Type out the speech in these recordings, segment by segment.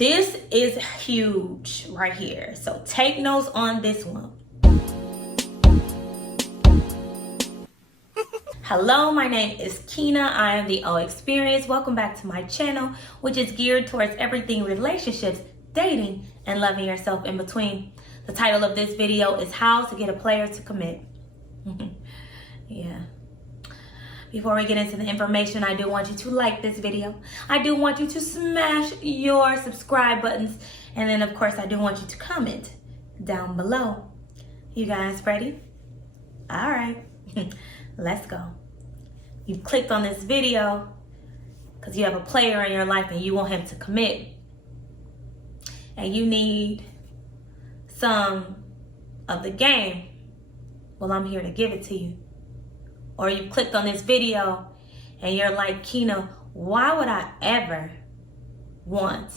This is huge right here. So take notes on this one. Hello, my name is Kina. I am the Experience. Welcome back to my channel, which is geared towards everything relationships, dating, and loving yourself in between. The title of this video is How to Get a Player to Commit. Yeah. Before we get into the information, I do want you to like this video. I do want you to smash your subscribe buttons. And then, of course, I do want you to comment down below. You guys ready? All right. Let's go. You clicked on this video because you have a player in your life and you want him to commit. And you need some of the game. Well, I'm here to give it to you. Or you clicked on this video and you're like, Kina, why would I ever want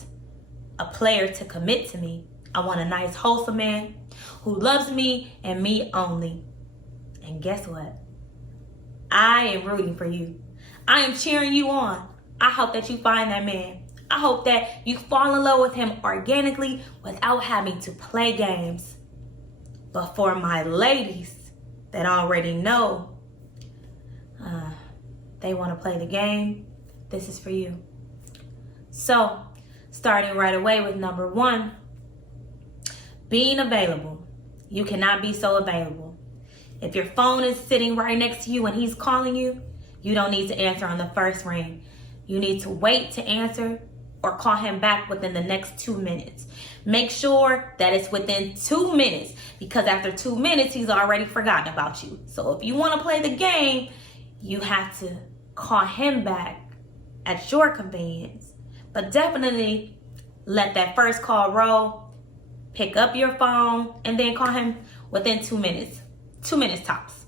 a player to commit to me? I want a nice, wholesome man who loves me and me only. And guess what? I am rooting for you. I am cheering you on. I hope that you find that man. I hope that you fall in love with him organically without having to play games. But for my ladies that already know they want to play the game, this is for you. So, starting right away with number one, being available. You cannot be so available. If your phone is sitting right next to you and he's calling you, you don't need to answer on the first ring. You need to wait to answer or call him back within the next 2 minutes. Make sure that it's within 2 minutes, because after 2 minutes, he's already forgotten about you. So if you want to play the game, you have to call him back at your convenience. But definitely let that first call roll, pick up your phone, and then call him within 2 minutes. 2 minutes tops.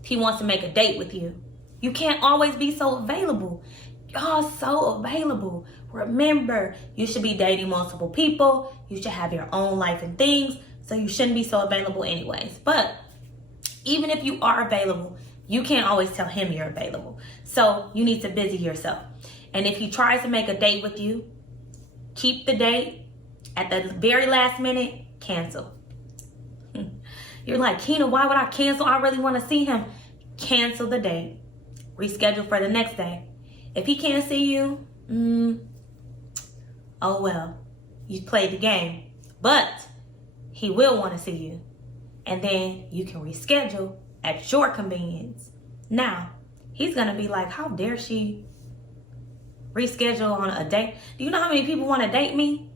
If he wants to make a date with you. You can't always be so available. Y'all so available. Remember, you should be dating multiple people. You should have your own life and things. So you shouldn't be so available anyways. But even if you are available, you can't always tell him you're available. So you need to busy yourself. And if he tries to make a date with you, keep the date. At the very last minute, cancel. You're like, Kina, why would I cancel? I really want to see him. Cancel the date. Reschedule for the next day. If he can't see you, oh well, you played the game. But he will want to see you. And then you can reschedule at your convenience. Now, he's going to be like, how dare she reschedule on a date? Do you know how many people want to date me?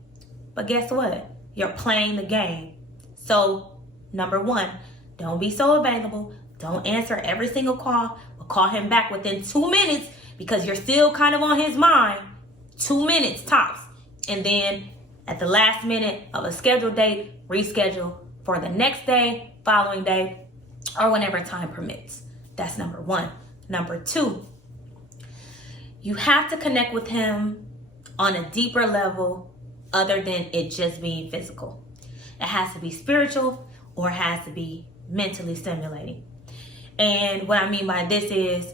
But guess what? You're playing the game. So, number one, don't be so available. Don't answer every single call, but call him back within 2 minutes, because you're still kind of on his mind. 2 minutes tops. And then at the last minute of a scheduled date, reschedule for the next day, following day, or whenever time permits. That's number one. Number two, you have to connect with him on a deeper level other than it just being physical. It has to be spiritual, or it has to be mentally stimulating. And what I mean by this is,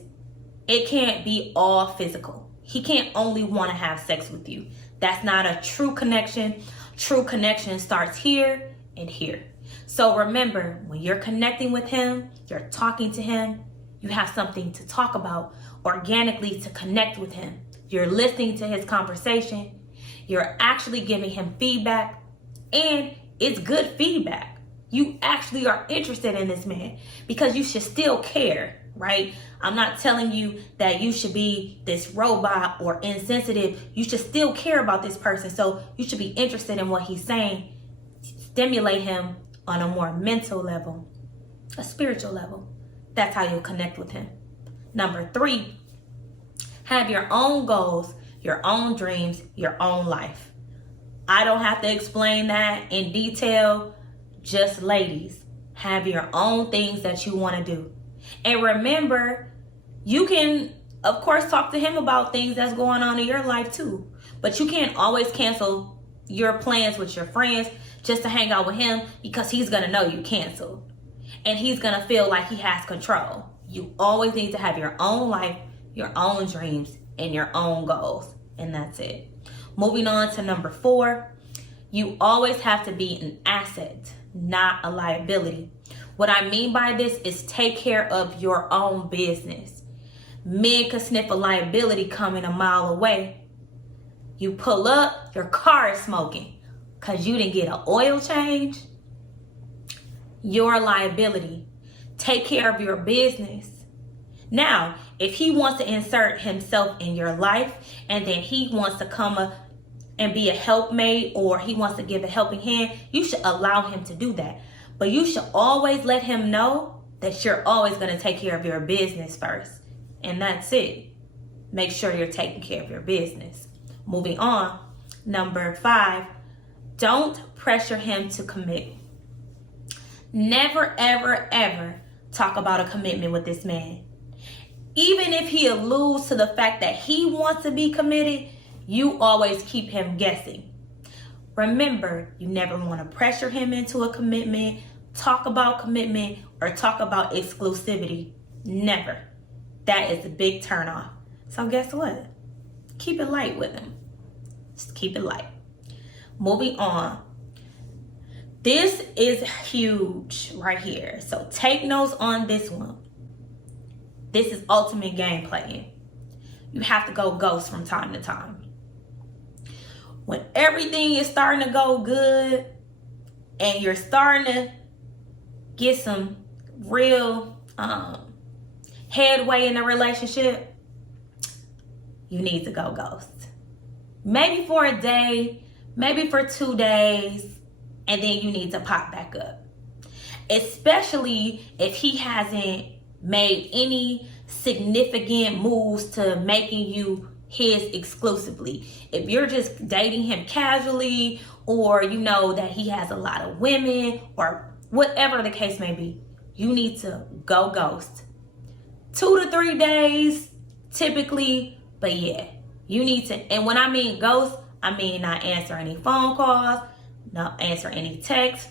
it can't be all physical. He can't only want to have sex with you. That's not a true connection. True connection starts here and here. So remember, when you're connecting with him, you're talking to him, you have something to talk about organically to connect with him. You're listening to his conversation. You're actually giving him feedback, and it's good feedback. You actually are interested in this man, because you should still care, right? I'm not telling you that you should be this robot or insensitive. You should still care about this person. So you should be interested in what he's saying. Stimulate him on a more mental level, a spiritual level. That's how you'll connect with him. Number three, have your own goals, your own dreams, your own life. I don't have to explain that in detail. Just ladies, have your own things that you want to do. And remember, you can, of course, talk to him about things that's going on in your life too. But you can't always cancel your plans with your friends just to hang out with him, because he's going to know you canceled. And he's going to feel like he has control. You always need to have your own life, your own dreams, and your own goals. And that's it. Moving on to number 4, you always have to be an asset, not a liability. What I mean by this is take care of your own business. Men can sniff a liability coming a mile away. You pull up, your car is smoking because you didn't get an oil change. You're a liability. Take care of your business. Now, if he wants to insert himself in your life and then he wants to come up and be a helpmate, or he wants to give a helping hand, you should allow him to do that. But you should always let him know that you're always going to take care of your business first. And that's it. Make sure you're taking care of your business. Moving on. Number 5, don't pressure him to commit. Never, ever, ever talk about a commitment with this man. Even if he alludes to the fact that he wants to be committed, you always keep him guessing. Remember, you never want to pressure him into a commitment, talk about commitment, or talk about exclusivity. Never. That is a big turnoff. So guess what? Keep it light with him. Just keep it light. Moving on. This is huge right here. So take notes on this one. This is ultimate game playing. You have to go ghost from time to time. When everything is starting to go good and you're starting to get some real headway in the relationship, you need to go ghost. Maybe for a day, maybe for 2 days, and then you need to pop back up. Especially if he hasn't made any significant moves to making you his exclusively. If you're just dating him casually, or you know that he has a lot of women, or whatever the case may be, you need to go ghost. 2 to 3 days typically, but yeah, you need to. And when I mean ghost, I mean not answer any phone calls, not answer any texts.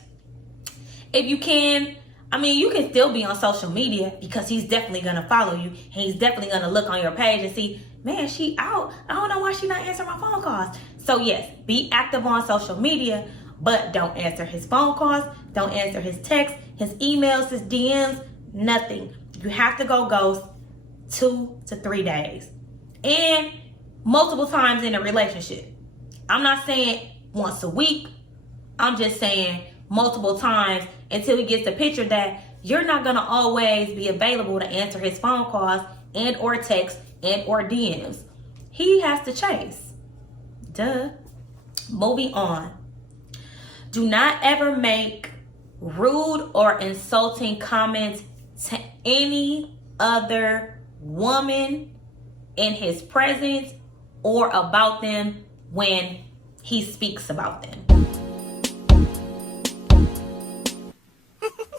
If you can, I mean, you can still be on social media, because he's definitely going to follow you. And he's definitely going to look on your page and see, man, she out. I don't know why she not answering my phone calls. So yes, be active on social media, but don't answer his phone calls. Don't answer his texts, his emails, his DMs, nothing. You have to go ghost 2 to 3 days. And multiple times in a relationship. I'm not saying once a week. I'm just saying multiple times, until he gets the picture that you're not going to always be available to answer his phone calls and or texts and or DMs. He has to chase. Duh. Moving on. Do not ever make rude or insulting comments to any other woman in his presence or about them when he speaks about them.